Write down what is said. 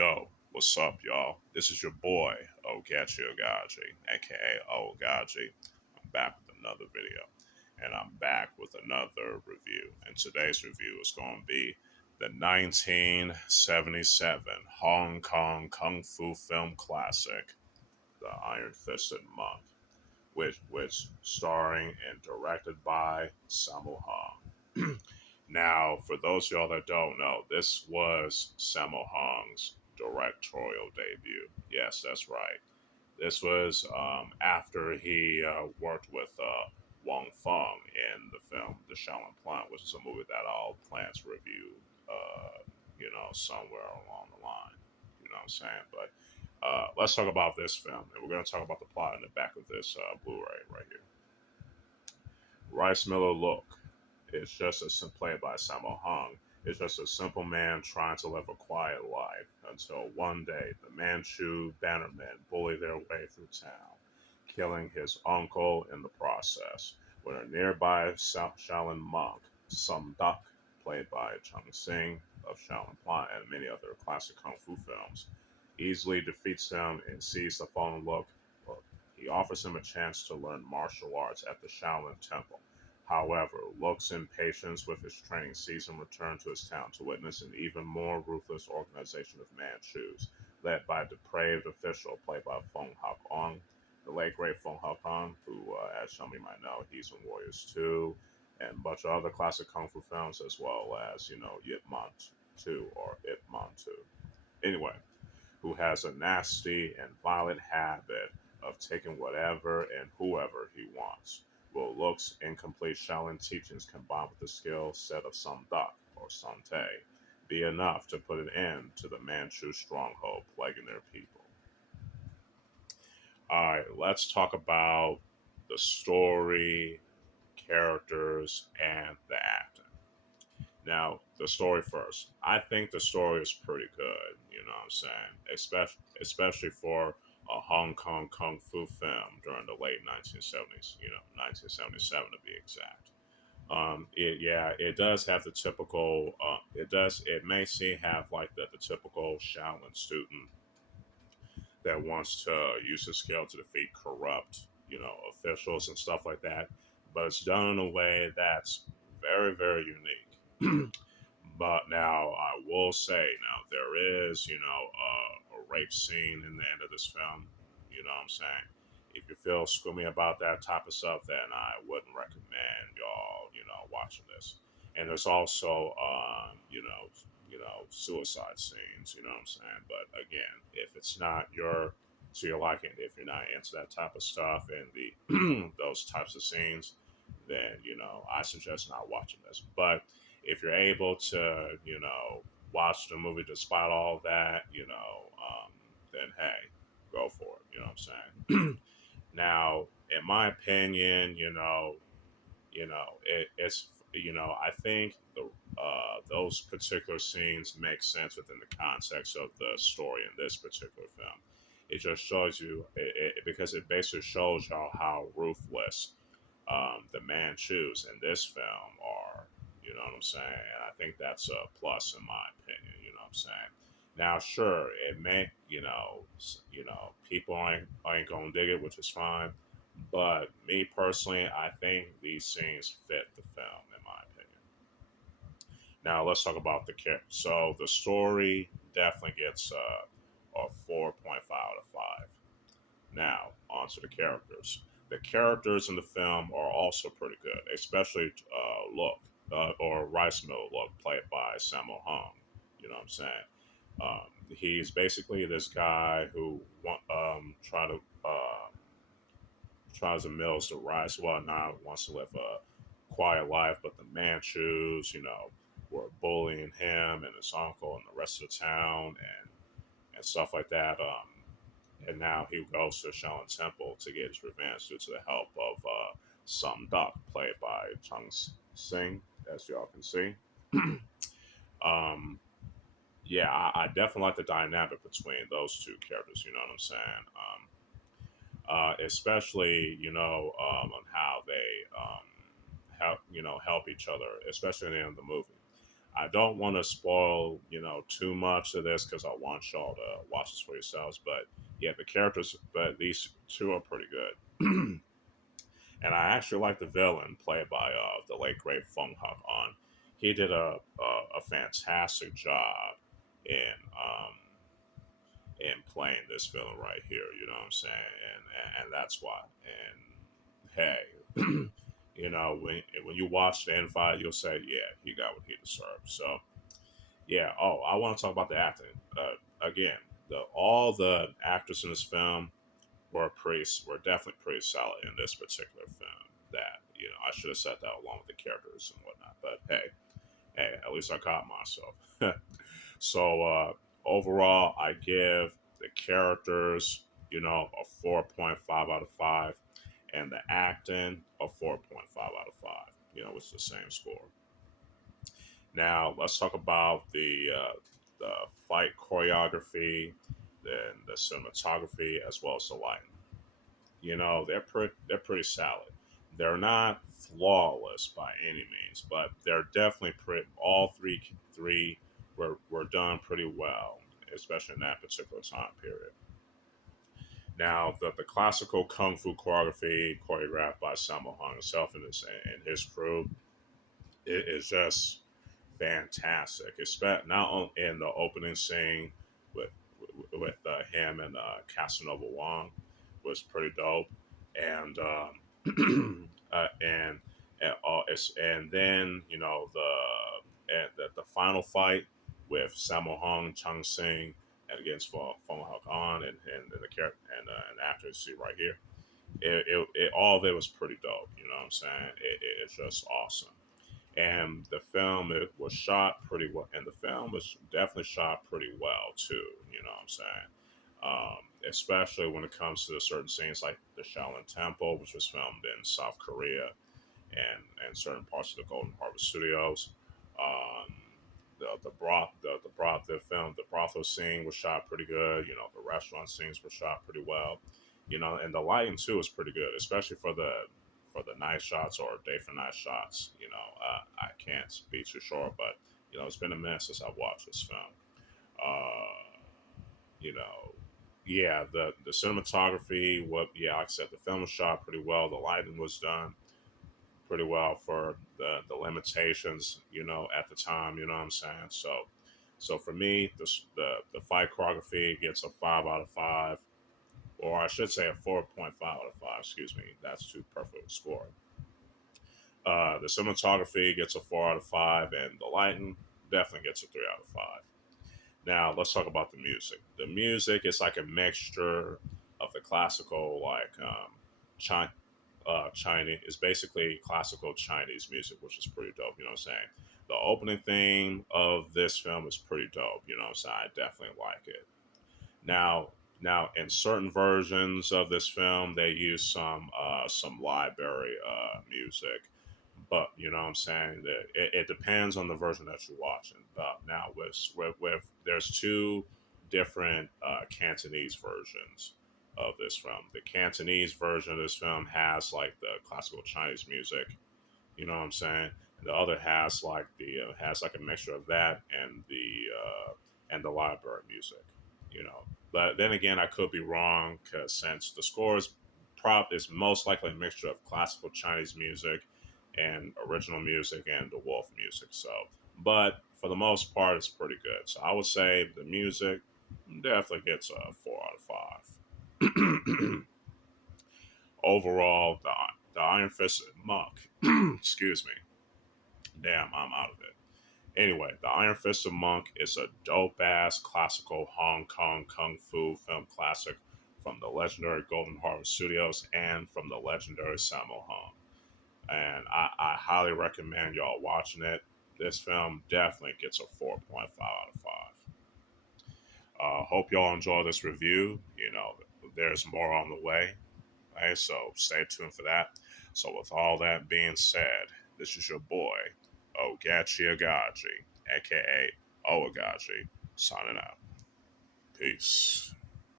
Yo, what's up, y'all? This is your boy, Oaghaji, aka Oaghaji. I'm back with another video, and I'm back with another review. And today's review is going to be the 1977 Hong Kong Kung Fu film classic, The Iron Fisted Monk, which starring and directed by Sammo. Now, for those of y'all that don't know, this was Sammo Hung's directorial debut. Yes, that's right. This was after he worked with Wong Feng in the film The Shaolin Plan, which is a movie that I'll plan to review, somewhere along the line. You know what I'm saying? But let's talk about this film, and we're going to talk about the plot in the back of this Blu-ray right here. Rice Miller Look. It's just played by Sammo Hung. It's just a simple man trying to live a quiet life until one day the Manchu bannermen bully their way through town, killing his uncle in the process. When a nearby Shaolin monk, Sum Duck, played by Chung Sing of Shaolin Plan and many other classic kung fu films, easily defeats them and sees the fallen look. He offers him a chance to learn martial arts at the Shaolin Temple. However, Luke's impatience with his training sees him return to his town to witness an even more ruthless organization of Manchus, led by a depraved official played by Feng Hak Ong, the late great Feng Hak Ong, who, as some of you might know, he's in Warriors 2 and a bunch of other classic kung fu films, as well as, Yip Man 2 or Ip Man 2. Anyway, who has a nasty and violent habit of taking whatever and whoever he wants. Will Luke's incomplete Shaolin teachings combined with the skill set of Sun Duck or Sun Te be enough to put an end to the Manchu stronghold plaguing their people? All right, let's talk about the story, characters, and the acting. Now, the story first. I think the story is pretty good, you know what I'm saying? Especially for a Hong Kong kung fu film during the late 1970s, 1977 to be exact. It does have the typical, it may see have like the typical Shaolin student that wants to use his skill to defeat corrupt, officials and stuff like that. But it's done in a way that's very, very unique. But now I will say, now there is, a rape scene in the end of this film. You know what I'm saying? If you feel squeamy about that type of stuff, then I wouldn't recommend y'all, watching this. And there's also, suicide scenes. You know what I'm saying? But again, if it's not to your liking, if you're not into that type of stuff and the those types of scenes, then I suggest not watching this. But if you're able to, watch the movie despite all of that, then hey, go for it. You know what I'm saying? Now, in my opinion, it's I think those particular scenes make sense within the context of the story in this particular film. It just shows you because it basically shows y'all how ruthless the Manchus in this film are. You know what I'm saying? And I think that's a plus in my opinion. You know what I'm saying? Now, sure, it may, people ain't gonna dig it, which is fine. But me personally, I think these scenes fit the film, in my opinion. Now, let's talk about the character. So, the story definitely gets a 4.5 out of 5. Now, on to the characters. The characters in the film are also pretty good, especially Look, or Rice Mill Look, played by Sammo Hung. You know what I'm saying? He's basically this guy who tries to mills the rice whatnot, wants to live a quiet life, but the Manchus, were bullying him and his uncle and the rest of the town and stuff like that. And now he goes to the Shaolin Temple to get his revenge due to the help of Sum Duck, played by Chung Sing, as y'all can see. um, yeah, I definitely like the dynamic between those two characters. You know what I'm saying? Especially on how they help each other, especially in the movie. I don't want to spoil, too much of this because I want y'all to watch this for yourselves. But yeah, the characters, but these two are pretty good. And I actually like the villain played by the late great Fung Hak On. He did a fantastic job in playing this villain right here. You know what I'm saying? And that's why. And hey, when you watch the end fight, you'll say, yeah, he got what he deserved. So yeah. Oh, I want to talk about the acting. Again, all the actors in this film were definitely pretty solid in this particular film. That I should have said that along with the characters and whatnot. But hey, at least I caught myself. So overall, I give the characters, a 4.5 out of 5, and the acting a 4.5 out of 5. Which is the same score. Now let's talk about the fight choreography, then the cinematography, as well as the lighting. They're pretty solid. They're not flawless by any means, but they're definitely pretty. All three were done pretty well, especially in that particular time period. Now, the classical kung fu choreography choreographed by Sammo himself and his crew is just fantastic. Especially not only in the opening scene with him and Casanova Wong was pretty dope, and and then the final fight with Sammo Hung, Chung Sing, and against Fong Hak On and the character and the actor you see right here. All of it was pretty dope. You know what I'm saying? It's just awesome. And the film, it was shot pretty well, and the film was definitely shot pretty well too. You know what I'm saying? Especially when it comes to certain scenes like the Shaolin Temple, which was filmed in South Korea, and certain parts of the Golden Harvest Studios. Um, the film, the brothel scene was shot pretty good. The restaurant scenes were shot pretty well. And the lighting too was pretty good, especially for the night shots or day for night shots. I can't be too sure, but it's been a minute since I watched this film. Uh, you know, yeah, the cinematography, like I said, the film was shot pretty well. The lighting was done pretty well for the limitations, at the time. You know what I'm saying? So for me, the fight choreography gets a 5 out of 5, or I should say a 4.5 out of 5. Excuse me, that's too perfect a score. The cinematography gets a 4 out of 5, and the lighting definitely gets a 3 out of 5. Now let's talk about the music. The music is like a mixture of the classical, like Chinese. It's basically classical Chinese music, which is pretty dope. You know what I'm saying? The opening theme of this film is pretty dope. You know what I'm saying? I definitely like it. Now, in certain versions of this film, they use some library music, but you know what I'm saying that it depends on the version that you're watching. Now, with there's two different Cantonese versions of this film. The Cantonese version of this film has like the classical Chinese music. You know what I'm saying? And the other has like a mixture of that and the library music. But then again, I could be wrong because since the score is most likely a mixture of classical Chinese music and original music and the wolf music. So, but for the most part, it's pretty good. So I would say the music definitely gets a 4 out of 5. Overall, the Iron Fist Monk, excuse me, damn, I'm out of it. Anyway, The Iron Fist of Monk is a dope ass classical Hong Kong kung fu film classic from the legendary Golden Harvest Studios and from the legendary Sammo Hung. And I highly recommend y'all watching it. This film definitely gets a 4.5 out of 5. Hope y'all enjoy this review. There's more on the way. Okay, so stay tuned for that. So, with all that being said, this is your boy, Oaghaji, aka Oaghaji, signing out. Peace.